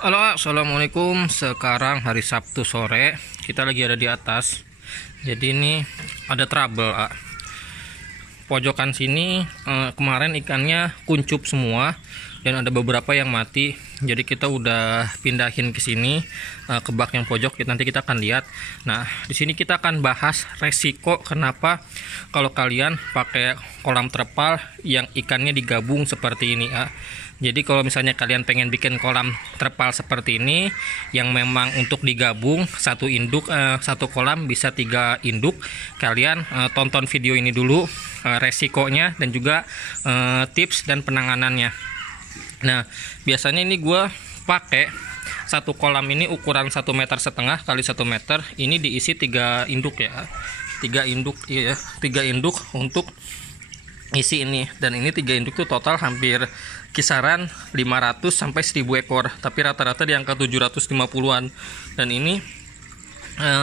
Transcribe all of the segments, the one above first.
Halo, assalamualaikum. Sekarang hari Sabtu sore, kita lagi ada di atas. Jadi ini ada trouble. Pojokan sini kemarin ikannya kuncup semua dan ada beberapa yang mati. Jadi kita udah pindahin ke sini ke bak yang pojok. Nanti kita akan lihat. Nah, di sini kita akan bahas resiko kenapa kalau kalian pakai kolam terpal yang ikannya digabung seperti ini. Jadi kalau misalnya kalian pengen bikin kolam terpal seperti ini yang memang untuk digabung satu induk satu kolam bisa 3 induk, kalian tonton video ini dulu resikonya dan juga tips dan penanganannya. Nah, biasanya ini gue pakai satu kolam ini ukuran 1,5 meter kali 1 meter, ini diisi 3 induk ya. 3 induk ya, 3 induk untuk isi ini, dan ini 3 induk tuh total hampir kisaran 500 sampai 1000 ekor, tapi rata-rata di angka 750-an. Dan ini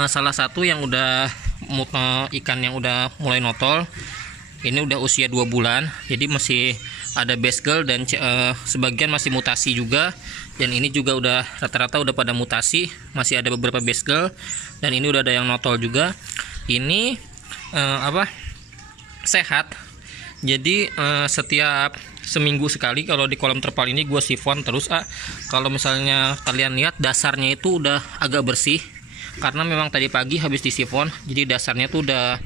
salah satu yang udah ikan yang udah mulai notol. Ini udah usia 2 bulan, jadi masih ada basegel dan sebagian masih mutasi juga. Dan ini juga udah rata-rata udah pada mutasi, masih ada beberapa basegel dan ini udah ada yang notol juga. Ini sehat. Jadi setiap seminggu sekali kalau di kolam terpal ini gue sifon terus. Kalau misalnya kalian lihat dasarnya itu udah agak bersih karena memang tadi pagi habis disifon, jadi dasarnya tuh udah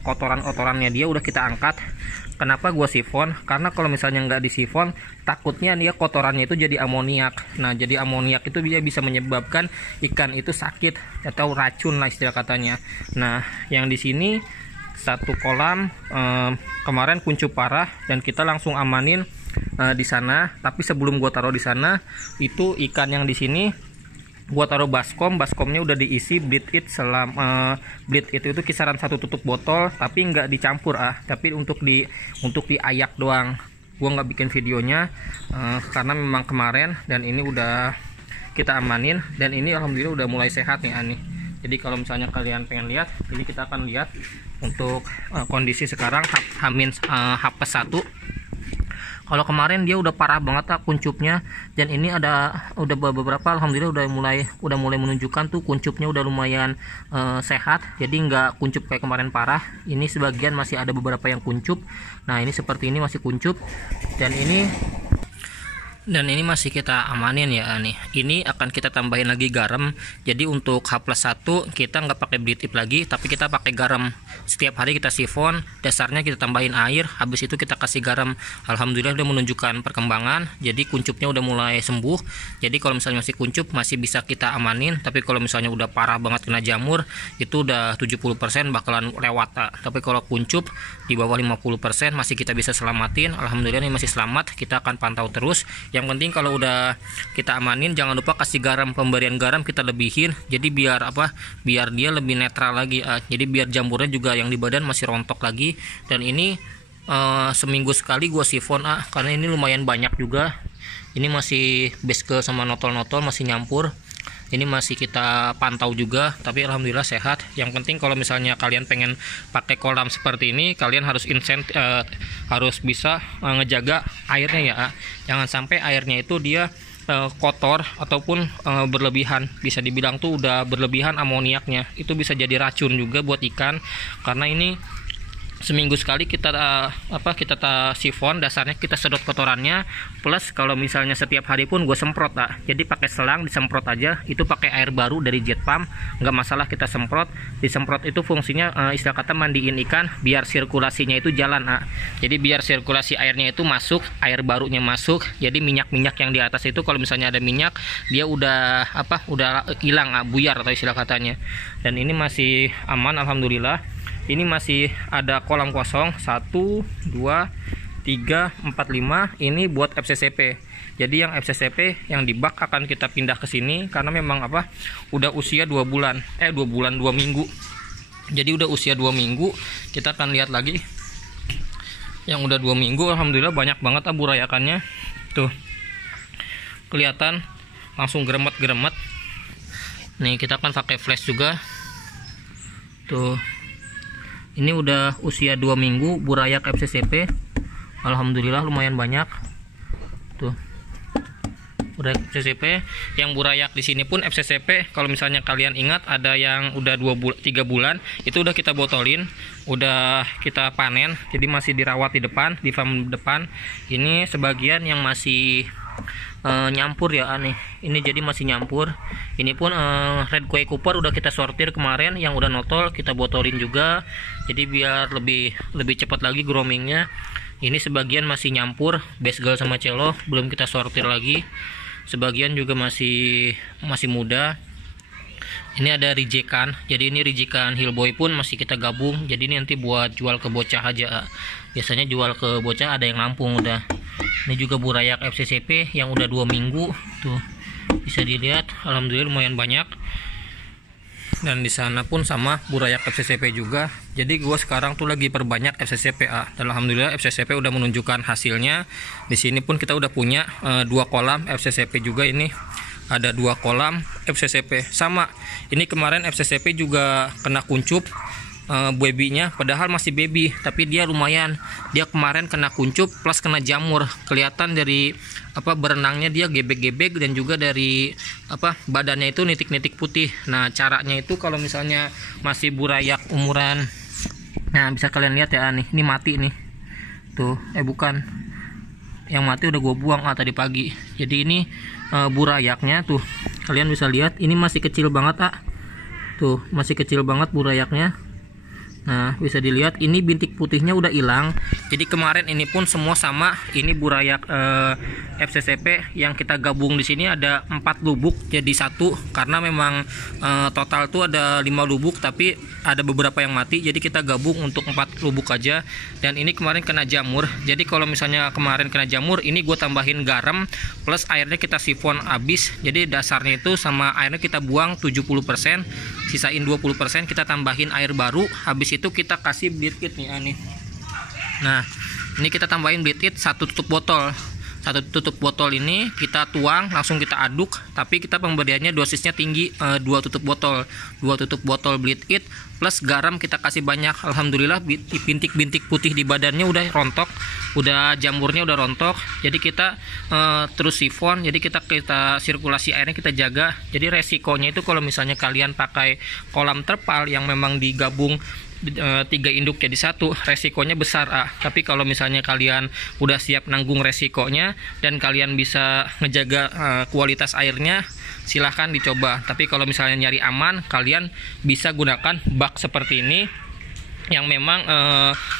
kotoran-kotorannya dia udah kita angkat. Kenapa gue sifon? Karena kalau misalnya nggak disifon, takutnya dia kotorannya itu jadi amoniak. Nah, jadi amoniak itu dia bisa menyebabkan ikan itu sakit atau racun lah istilah katanya. Nah, yang di sini satu kolam kemarin kuncup parah dan kita langsung amanin di sana. Tapi sebelum gua taruh di sana, itu ikan yang di sini gua taruh baskomnya udah diisi bleed it bleed it itu kisaran 1 tutup botol, tapi nggak dicampur tapi untuk diayak doang. Gua nggak bikin videonya karena memang kemarin, dan ini udah kita amanin dan ini alhamdulillah udah mulai sehat nih ani. Jadi kalau misalnya kalian pengen lihat, ini kita akan lihat untuk kondisi sekarang H+1. Kalau kemarin dia udah parah banget kuncupnya, dan ini udah beberapa alhamdulillah udah mulai menunjukkan tuh kuncupnya udah lumayan sehat. Jadi nggak kuncup kayak kemarin parah. Ini sebagian masih ada beberapa yang kuncup. Nah, ini seperti ini masih kuncup, dan ini masih kita amanin ya nih. Ini akan kita tambahin lagi garam. Jadi untuk H+1 kita nggak pakai bleed it lagi, tapi kita pakai garam. Setiap hari kita sifon, dasarnya kita tambahin air, habis itu kita kasih garam. Alhamdulillah udah menunjukkan perkembangan. Jadi kuncupnya udah mulai sembuh. Jadi kalau misalnya masih kuncup masih bisa kita amanin, tapi kalau misalnya udah parah banget kena jamur, itu udah 70% bakalan lewat. Tapi kalau kuncup di bawah 50% masih kita bisa selamatin. Alhamdulillah ini masih selamat. Kita akan pantau terus. Yang penting kalau udah kita amanin, jangan lupa kasih garam, pemberian garam kita lebihin. Jadi biar dia lebih netral lagi. Jadi biar jamurnya juga yang di badan masih rontok lagi. Dan ini seminggu sekali gue sifon karena ini lumayan banyak juga. Ini masih basegel sama notol-notol masih nyampur. Ini masih kita pantau juga, tapi alhamdulillah sehat. Yang penting kalau misalnya kalian pengen pakai kolam seperti ini, kalian harus harus bisa ngejaga airnya ya. Jangan sampai airnya itu dia kotor ataupun berlebihan. Bisa dibilang tuh udah berlebihan amoniaknya. Itu bisa jadi racun juga buat ikan, karena ini seminggu sekali kita sifon, dasarnya kita sedot kotorannya. Plus kalau misalnya setiap hari pun gue semprot jadi pakai selang disemprot aja. Itu pakai air baru dari jet pump, nggak masalah kita semprot. Disemprot itu fungsinya istilah kata mandiin ikan biar sirkulasinya itu jalan. Jadi biar sirkulasi airnya itu masuk, air barunya masuk. Jadi minyak-minyak yang di atas itu kalau misalnya ada minyak, dia udah hilang, buyar atau istilah katanya. Dan ini masih aman alhamdulillah. Ini masih ada kolam kosong 1, 2, 3, 4, 5. Ini buat FCCP. Jadi yang FCCP yang di bak akan kita pindah ke sini karena memang udah usia 2 bulan. 2 bulan 2 minggu. Jadi udah usia 2 minggu. Kita akan lihat lagi. Yang udah 2 minggu alhamdulillah banyak banget burayakannya. Tuh. Kelihatan langsung geremet-geremet. Nih kita akan pakai flash juga. Tuh. Ini udah usia 2 minggu burayak FCCP. Alhamdulillah lumayan banyak. Tuh. burayak FCCP. Yang burayak di sini pun FCCP, kalau misalnya kalian ingat ada yang udah 3 bulan itu udah kita botolin, udah kita panen, jadi masih dirawat di depan, di farm depan. Ini sebagian yang masih nyampur ya nih, ini jadi masih nyampur. Ini pun red Quay Cooper udah kita sortir kemarin, yang udah notol kita botolin juga, jadi biar lebih cepat lagi growingnya. Ini sebagian masih nyampur Basgal sama Cello, belum kita sortir lagi. Sebagian juga masih muda. Ini ada rijekan, jadi ini rijekan Hillboy pun masih kita gabung, jadi ini nanti buat jual ke bocah aja. Biasanya jual ke bocah, ada yang nampung udah. Ini juga burayak FCCP yang udah 2 minggu tuh, bisa dilihat, alhamdulillah lumayan banyak. Dan di sana pun sama burayak FCCP juga. Jadi gua sekarang tuh lagi perbanyak FCCP dan alhamdulillah FCCP udah menunjukkan hasilnya. Di sini pun kita udah punya 2 kolam FCCP juga. Ini ada 2 kolam FCCP sama. Ini kemarin FCCP juga kena kuncup babynya, padahal masih baby, tapi dia lumayan. Dia kemarin kena kuncup plus kena jamur. Kelihatan dari berenangnya dia gebek-gebek, dan juga dari badannya itu nitik-nitik putih. Nah, caranya itu kalau misalnya masih burayak umuran, nah bisa kalian lihat ya nih, ini mati nih. Tuh, bukan. Yang mati udah gue buang tadi pagi. Jadi ini burayaknya tuh. Kalian bisa lihat ini masih kecil banget Tuh, masih kecil banget burayaknya. Nah, bisa dilihat ini bintik putihnya udah hilang. Jadi kemarin ini pun semua sama. Ini burayak FCCP yang kita gabung di sini ada 4 lubuk jadi 1, karena memang total tuh ada 5 lubuk, tapi ada beberapa yang mati. Jadi kita gabung untuk 4 lubuk aja. Dan ini kemarin kena jamur. Jadi kalau misalnya kemarin kena jamur, ini gue tambahin garam plus airnya kita sifon habis. Jadi dasarnya itu sama airnya kita buang 70%, sisain 20% kita tambahin air baru. Habis itu kita kasih bleed it nih. Nah, ini kita tambahin bleed it 1 tutup botol. 1 tutup botol ini kita tuang, langsung kita aduk, tapi kita pemberiannya dosisnya tinggi, 2 tutup botol. 2 tutup botol bleed it plus garam kita kasih banyak. Alhamdulillah bintik-bintik putih di badannya udah rontok, udah jamurnya udah rontok. Jadi kita terus sifon, jadi kita sirkulasi airnya kita jaga. Jadi resikonya itu kalau misalnya kalian pakai kolam terpal yang memang digabung 3 induk jadi 1, resikonya besar tapi kalau misalnya kalian udah siap nanggung resikonya dan kalian bisa ngejaga kualitas airnya, silahkan dicoba. Tapi kalau misalnya nyari aman, kalian bisa gunakan bak seperti ini yang memang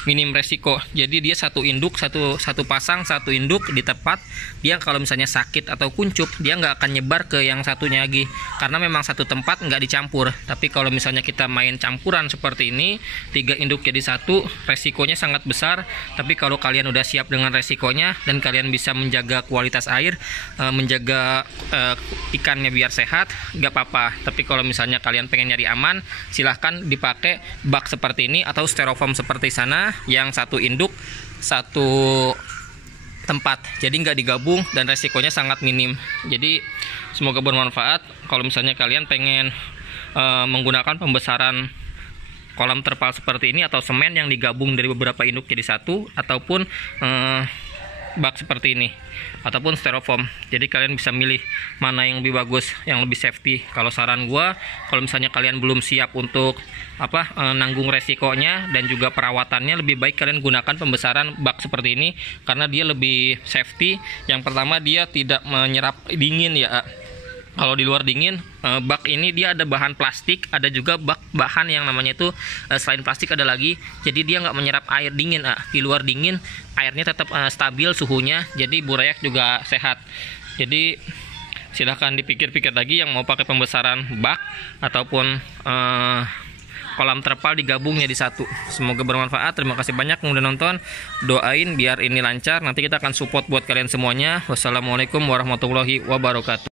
minim resiko. Jadi dia 1 induk, satu pasang 1 induk di tempat. Dia kalau misalnya sakit atau kuncup, dia nggak akan nyebar ke yang satunya lagi, karena memang 1 tempat nggak dicampur. Tapi kalau misalnya kita main campuran seperti ini, 3 induk jadi 1, resikonya sangat besar. Tapi kalau kalian udah siap dengan resikonya dan kalian bisa menjaga kualitas air, menjaga ikannya biar sehat, nggak apa-apa. Tapi kalau misalnya kalian pengen nyari aman, silahkan dipakai bak seperti ini atau styrofoam seperti sana, yang 1 induk 1 tempat, jadi nggak digabung dan resikonya sangat minim. Jadi semoga bermanfaat. Kalau misalnya kalian pengen menggunakan pembesaran kolam terpal seperti ini atau semen yang digabung dari beberapa induk jadi 1, ataupun bak seperti ini ataupun styrofoam, jadi kalian bisa milih mana yang lebih bagus, yang lebih safety. Kalau saran gua, kalau misalnya kalian belum siap untuk nanggung resikonya dan juga perawatannya, lebih baik kalian gunakan pembesaran bak seperti ini, karena dia lebih safety. Yang pertama, dia tidak menyerap dingin ya. Kalau di luar dingin, bak ini dia ada bahan plastik, ada juga bak bahan yang namanya itu selain plastik ada lagi, jadi dia nggak menyerap air dingin. Di luar dingin, airnya tetap stabil suhunya, jadi burayak juga sehat. Jadi silahkan dipikir-pikir lagi yang mau pakai pembesaran bak ataupun kolam terpal digabung jadi 1. Semoga bermanfaat. Terima kasih banyak yang udah nonton. Doain biar ini lancar. Nanti kita akan support buat kalian semuanya. Wassalamualaikum warahmatullahi wabarakatuh.